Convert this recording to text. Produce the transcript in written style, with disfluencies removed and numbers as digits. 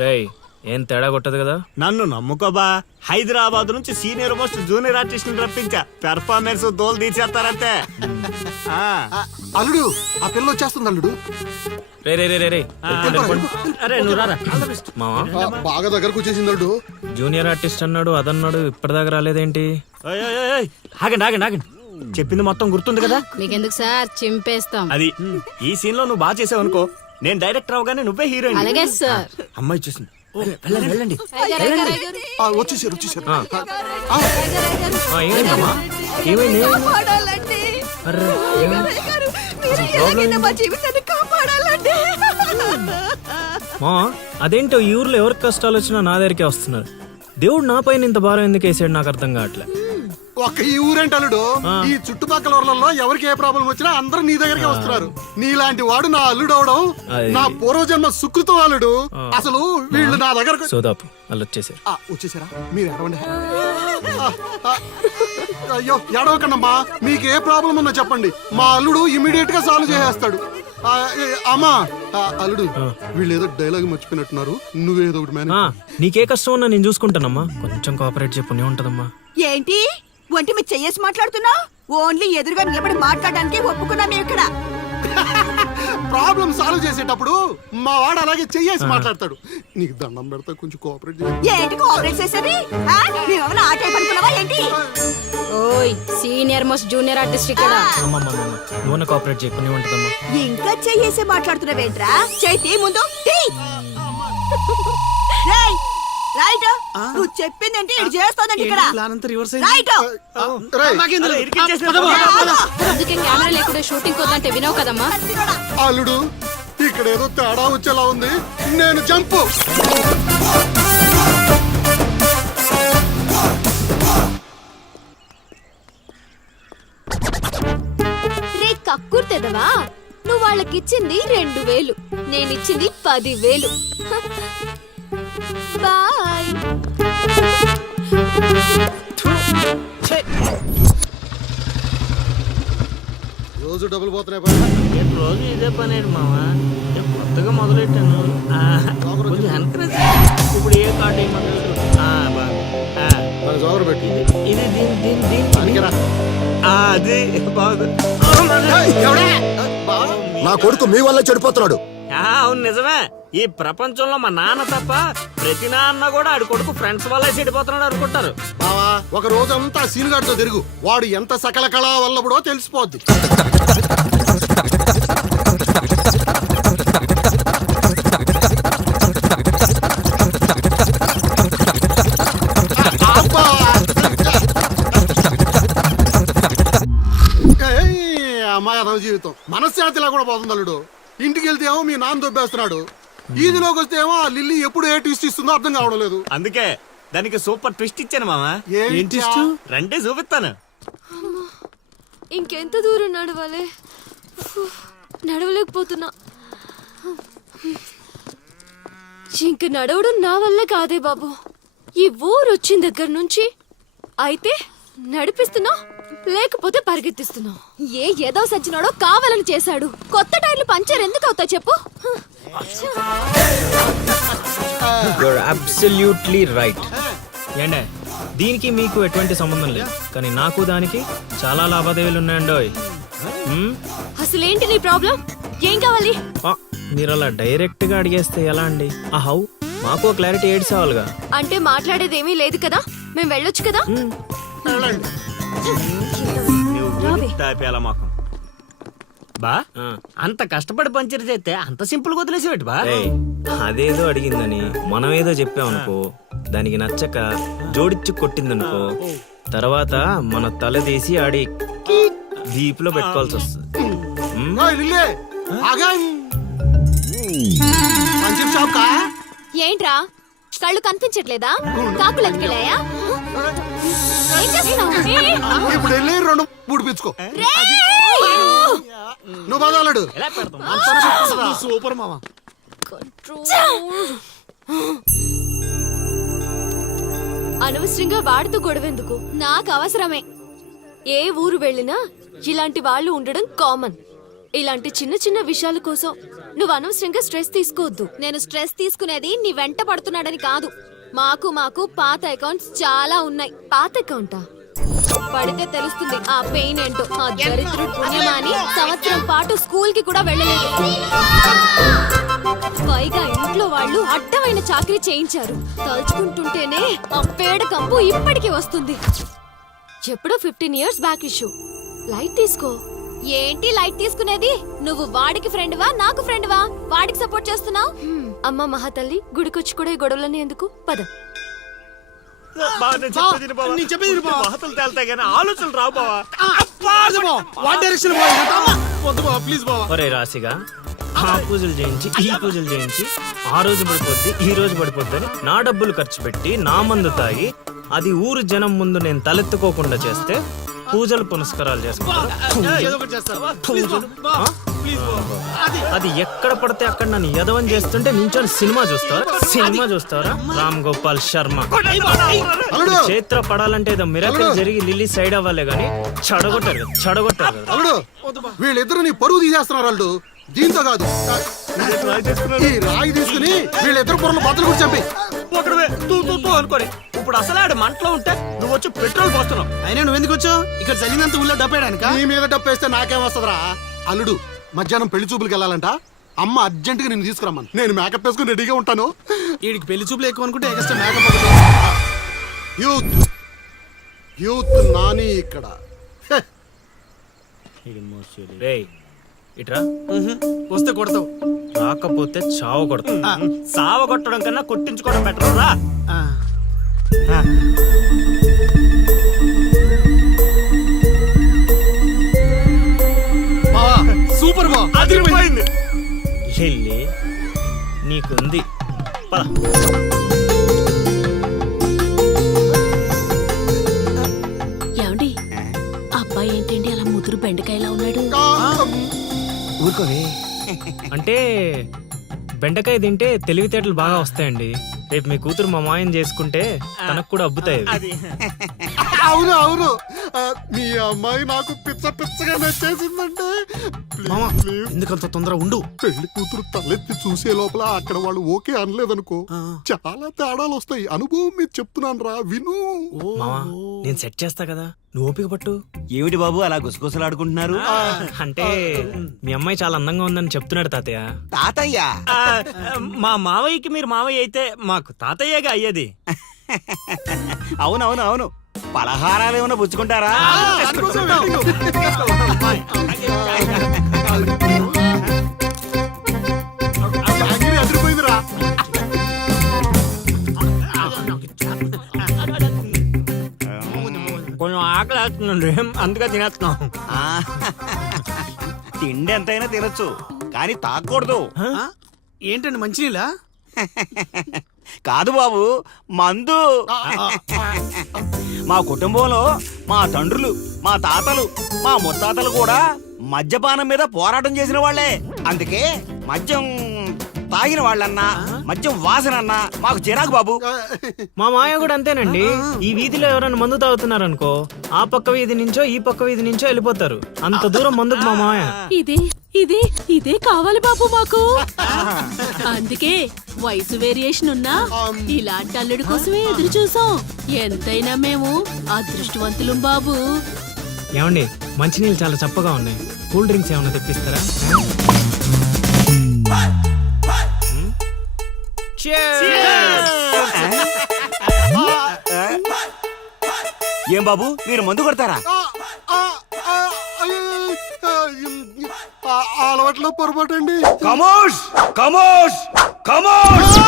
రేయ్ ఏం తేడా కొట్టదు కదా. నన్ను నమ్ముకోబా, హైదరాబాద్ నుంచి సీనియర్ మోస్ట్ జూనియర్ ఆర్టిస్ట్ రప్పించా, పెర్ఫార్మెన్స్ దోలు తీర్చేస్తారంతే. అల్లుడు ఆ పిల్ల వచ్చేస్తుంది అల్లుడు. రే రే రే రే రే అరే నువ్వు రారా. మావా బాగా దగ్గరకు వచ్చేసింది అల్లుడు. జూనియర్ ఆర్టిస్ట్ అన్నాడు అదన్నాడు ఇప్పటిదాకా రాలేదేంటి? ఓయ్ ఓయ్ ఓయ్ ఓయ్, ఆగండి ఆగండి ఆగండి. చెప్పింది మొత్తం గుర్తుంది కదా? మీకెందుకు సార్, చింపేస్తాం. అది ఈ సీన్ లో నువ్వు బాగా చేసావు అనుకో, నేను డైరెక్టర్ అవగానే నువ్వే హీరోయిన్. అలాగే సార్. అమ్మాయి చూసింది. వెళ్ళండి వెళ్ళండి. వచ్చేసారు వచ్చేసారు. ఏమైందమ్మా? ఏమైంది? అర్రే, మా అదేంటో ఈ ఊర్లో ఎవరికి కష్టాలు వచ్చినా నా దగ్గరికే వస్తున్నారు. దేవుడు నా పైన ఇంత భారం ఎందుకు వేసాడు నాకు అర్థం కావట్లే. ఒక్క ఈ ఊరేంటి అల్లుడు, ఈ చుట్టుపక్కల ఊర్లలో ఎవరికి ఏ ప్రాబ్లం వచ్చినా అందరూ నీ దగ్గరికి వస్తున్నారు. నీలాంటి వాడు నా అల్లుడు అవడం నా పూర్వజన్మ సుకృతం అల్లుడు. అసలు వీళ్ళు నా దగ్గర సోదాపు వాళ్ళు వచ్చేసారు. వచ్చేసారా? మీరు ఎడవండి. అయ్యో ఎడవకండమ్మా, మీకు ఏ ప్రాబ్లం ఉన్నా చెప్పండి, మా అల్లుడు ఇమీడియట్ గా సాల్వ్ చేసేస్తాడు. అమ్మా అల్లుడు, వీళ్ళు ఏదో డైలాగ్ మర్చిపోయినట్టున్నారు, నువ్వేదో ఒకటి మేనేజ్. నీకే కష్టం ఉన్నా నేను చూసుకుంటానమ్మా, కొంచెం కోఆపరేట్ చెప్పు ఉంటదమ్మా. ఏంటి ఒంటి మీద చెయ్యేసి మాట్లాడుతున్నావు? ఓన్లీ ఎదురుగా నిలబడి మాట్లాడడానికి ఒప్పుకున్నాం ఇక్కడ. ప్రాబ్లం సాల్వ్ చేసేటప్పుడు మా వాడు అలాగే చెయ్యేసి మాట్లాడతాడు. నీకు దండం పెడతా, కొంచెం కోఆపరేట్ చేయి. ఏంటి కోఆపరేట్ చేసేది? మేమేమైనా ఆట అయిపోతున్నావా ఏంటి? ఓయ్ సీనియర్ మోస్ట్ జూనియర్ ఆర్టిస్ట్ ఇక్కడ. నువ్వు కోఆపరేట్ చెప్పు ఉంటదమ్మా. ఇంకా చెయ్యేసి మాట్లాడుతున్నావేంట్రా? చేతి ముందు రేయ్, రైట్. నువ్వు చెప్పిందంటే ఇది చేస్తోందంటే ఇక్కడ రైట్. అందుకే కెమెరా లేకుండా షూటింగ్ కొద్దంటే వినవు కదమ్మా. అల్లుడు ఇక్కడ ఏదో తేడా వచ్చేలా ఉంది, నేను జంపు. రే కక్కుర్తెదవా, నువ్వు వాళ్ళకిచ్చింది 2000, నేనిచ్చింది 10,000. బాయ్. రోజు డబ్బులు పోతున్నాయి. రోజు ఇదే పని మామా, కొత్తగా మొదలెట్టాను. కొంచెం ఎంకరేజ్. ఇప్పుడు ఏ కార్డు మన జోగరు పెట్టి ఇది అది బాగుంది. నా కొడుకు మీ వల్ల చెడిపోతున్నాడు. అవును నిజమే, ఈ ప్రపంచంలో మా నాన్న తప్ప ప్రతి నాన్న కూడా ఆడి కొడుకు ఫ్రెండ్స్ వల్ల చెడిపోతున్నాడు అనుకుంటారు. బావా ఒక రోజంతా సీనుగాడితో తిరుగు, వాడు ఎంత సకల కళా వల్లబడో తెలిసిపోద్ది. అమ్మాయి అదవ జీవితం మనశ్శాంతిలా కూడా పోతుంది అల్లుడు. ఇంటికి వెళ్తే ఏమో మీ నాన్న దొబ్బేస్తున్నాడు, ఈదిలోకి వస్తే ఏమో ఆ లిల్లీ ఎప్పుడు ఏ ట్విస్ట్ ఇస్తుందో అర్థం కావడం లేదు. అందుకే దానికి సూపర్ ట్విస్ట్ ఇచ్చాను మామా. ఏం ట్విస్ట్? రండి చూపిస్తాను. ఇంకెంత దూరం నడవాలి, నడవలేకపోతున్నా. ఇంక నడవడం నా వల్ల కాదే బాబు. ఈ ఊరు వచ్చిన దగ్గర నుంచి అయితే నడిపిస్తున్నా, లేకపోతే పరిగెత్తిస్తున్నా. ఏ ఏదో సచ్చినాడో కావాలని చేశాడు. కొత్త టైర్లు పంచర్ ఎందుకు అవుతా చెప్పు. Absolutely right. ఏంటే దీనికి మీకు ఎటువంటి సంబంధం లేదు, కానీ నాకు దానికి చాలా లావాదేవీలు ఉన్నాయండోయ్. అసలేంటి నీ ప్రాబ్లం? ఏం కావాలి? మీరు అలా డైరెక్ట్ గా అడిగేస్తే ఎలా అండి? హౌ మాకు క్లారిటీ ఏడ్చేవాళ్ళుగా. అంటే మాట్లాడేది ఏమీ లేదు కదా, మేము వెళ్ళొచ్చు కదా. మాకు బా అంత కష్టపడి పంచర్ చేస్తే అంత సింపుల్ గా వదిలేసేవాటి బా. అదేదో అడిగిందని మనం ఏదో చెప్పామనుకో, దానికి నచ్చక జోడిచ్చి కొట్టిందనుకో, తర్వాత మన తల తీసి ఆడి దీపులో పెట్టుకోవాల్సి వస్తుంది. ఏంట్రా కళ్ళు కనిపించట్లేదా? కాకులు ఎత్తుకెళ్ళాయా? ఇప్పుడు వెళ్ళి 2-3 పిచ్చుకో. నువ్వు బాగాడు సూపర్ మామా. అనవసరంగా వాడితో గొడవెందుకు? నాకు అవసరమే. ఏ ఊరు వెళ్ళినా ఇలాంటి వాళ్ళు ఉండడం కామన్. ఇలాంటి చిన్న చిన్న విషయాల కోసం నువ్వు అనవసరంగా స్ట్రెస్ తీసుకోవద్దు. నేను స్ట్రెస్ తీసుకునేది నీ వెంట పడుతున్నాడని కాదు. మాకు పాత అకౌంట్స్ చాలా ఉన్నాయి. పాత అకౌంటా? పడితే తెలుస్తుంది ఆ పెయిన్ ఏంటో. ఆ దరిద్రుడు పుణ్యమాని సంవత్సరం పాటు స్కూల్ కి కూడా వెళ్ళలేదు. పైగా ఇంట్లో వాళ్ళు అడ్డమైన చాకరీ చేయించారు. తలుచుకుంటుంటేనే ఆ పేడ కంపు ఇప్పటికీ వస్తుంది. ఎప్పుడో 15 years బ్యాక్ ఇష్యూ. లైట్ తీసుకో. ఏంటి లైట్ తీసుకునేది? నువ్వు వాడికి ఫ్రెండ్వా నాకు ఫ్రెండ్వా? వాడికి సపోర్ట్ చేస్తున్నావు? అమ్మ మహాతల్లి, గుడికొచ్చి కూడా ఈ గొడవలన్నీ ఎందుకు? పద. నేను చెప్పేది విను బావ. వార్తలు తేలుతాయి కానీ ఆలోచనలు రావు బావా. కాదు బావ, వాట్ డైరెక్షన్ బావ? వద్దు బావ, ప్లీజ్ బావ. ఒరే రాశిగా, ఆ పూజలు చేయించి ఈ పూజలు చేయించి ఆ రోజు పడిపోద్ది ఈ రోజు పడిపోద్ది అని నా డబ్బులు ఖర్చు పెట్టి నా మందు తాగి అది ఊరు జనం ముందు నేను తలెత్తుకోకుండా చేస్తే పూజలు పునస్కారాలు చేసుకుంటారు. ఏదో ఒకటి చేస్తా. ప్లీజ్ బావ, బావ, ప్లీజ్ బావ. అది ఎక్కడ పడితే అక్కడ నన్ను యదవం చేస్తుంటే నించొని సినిమా చూస్తారా? రామ్ గోపాల్ శర్మ. అల్లుడు, చేత్ర పడాలంటే ఏదో మిరాకిల్ జరిగి లిల్లీ సైడ్ అవ్వాలే గానీ చెడగొట్టారు కదా. అల్లుడు, వీళ్ళిద్దరు నీ పరువు తీసేస్తున్నారు. అల్లుడు, దీంతో కాదు, ఈ రాయి తీసుకుని వీళ్ళిద్దరు పొరలు బద్దలు కూడా చంపి ఒకడే తూ అనుకోని ఇప్పుడు అసలు ఆడు మంటలో ఉంటే నువ్వు వచ్చి పెట్రోల్ పోస్తున్నావు. అయినా నువ్వెందుకు వచ్చావు ఇక్కడ? చదివినంత ఊళ్ళో డబ్బేయడానికా? నీ మీద డప్పేస్తే నాకేం వస్తుందిరా? అల్లుడు, మధ్యాహ్నం పెళ్లి చూపులకు వెళ్ళాలంట. అమ్మ అర్జెంట్ గా నేను తీసుకురమ్మను. నేను మేకప్ వేసుకుని రెడీగా ఉంటాను. వీడికి పెళ్లి చూపులు ఎక్కువ అనుకుంటే ఎక్స్ట్రా మేకప్ ఒకటి. యూత్ నాని ఇక్కడ. హె, రేయ్ ఇట్రా. వస్తే కొడతావు. రాకపోతే చావ కొడతా. సావ కొట్టడం కన్నా కొట్టించుకోవడం బెటర్ రా. ఆ. బావా, సూపర్ బా. అదిరిపోయింది. లిల్లీ నీకుంది. పద. ఏమండి, అబ్బాయి ఏంటండి అలా ముదురు బెండకాయలా ఉన్నాడు? ఊరుకోవే. అంటే బెండకాయ తింటే తెలివితేటలు బాగా వస్తాయండి. రేపు మీ కూతురు మా మాయం చేసుకుంటే తనకు కూడా అబ్బుతాయి. అది అవును అవును, మీ అమ్మాయి నాకు పిచ్చగా నచ్చేసిందంటే. మామా, ఎందుకంత తొందర ఉండు. పెళ్లి కూతురు తలెత్తి చూసే లోపల అక్కడ వాళ్ళు ఓకే అనలేదనుకో, చాలా తేడాలు వస్తాయి. అనుభవం మీద చెప్తున్నాను రా, విను. మావా, నేను సెట్ చేస్తా కదా, నువ్వు ఓపిక పట్టు. ఏమిటి బాబు అలా గుసగుసలాడుకుంటున్నారు? అంటే మీ అమ్మాయి చాలా అందంగా ఉందని చెప్తున్నాడు తాతయ్య. తాతయ్య ఆ, మా మావయ్యకి మీరు మావయ్య అయితే మాకు తాతయ్యగా అయ్యేది. అవునవును అవును. పలహారాలు ఏమైనా పుచ్చుకుంటారా? అందుకోసం జాంగిరీ అదిరిపోయిందిరా. కొంచెం ఆకలి వేస్తుందండి, అందుకే తినేస్తున్నాం. ఆ, తిండి ఎంతైనా తినొచ్చు కానీ తాగకూడదు. ఏంటండి మంచినీళ్ళ? కాదు బాబు, మందు. మా కుటుంబంలో మా తండ్రులు, మా తాతలు, మా ముత్తాతలు కూడా మద్యపానం మీద పోరాటం చేసిన వాళ్లే. అందుకే మద్యం తాగిన వాళ్ళన్నా మద్యం వాసనన్నా మాకు చిరాకు బాబు. మా మాయ కూడా అంతేనండి. ఈ వీధిలో ఎవరైనా మందు తాగుతున్నారనుకో, ఆ పక్క వీధి నుంచో ఈ పక్క వీధి నుంచో వెళ్ళిపోతారు. అంత దూరం మందుకు మా మాయ. ఇదే కావాలి బాబు మాకు. అందుకే వయసు వేరియేషన్ ఉన్నా ఇలాంటి అల్లుడి కోసమే ఎదురు చూసాం. ఎంతైనా మేము అదృష్టవంతులం బాబు. ఏమండి, మంచినీళ్ళు చాలా చప్పగా ఉన్నాయి. కూల్ డ్రింక్స్ ఏమైనా తెప్పిస్తారా? ఏం బాబు, మీరు మందు కొడతారా? అలవాట్లో పొరపాటు అండి. కమోష్ కమోష్ కమోష్.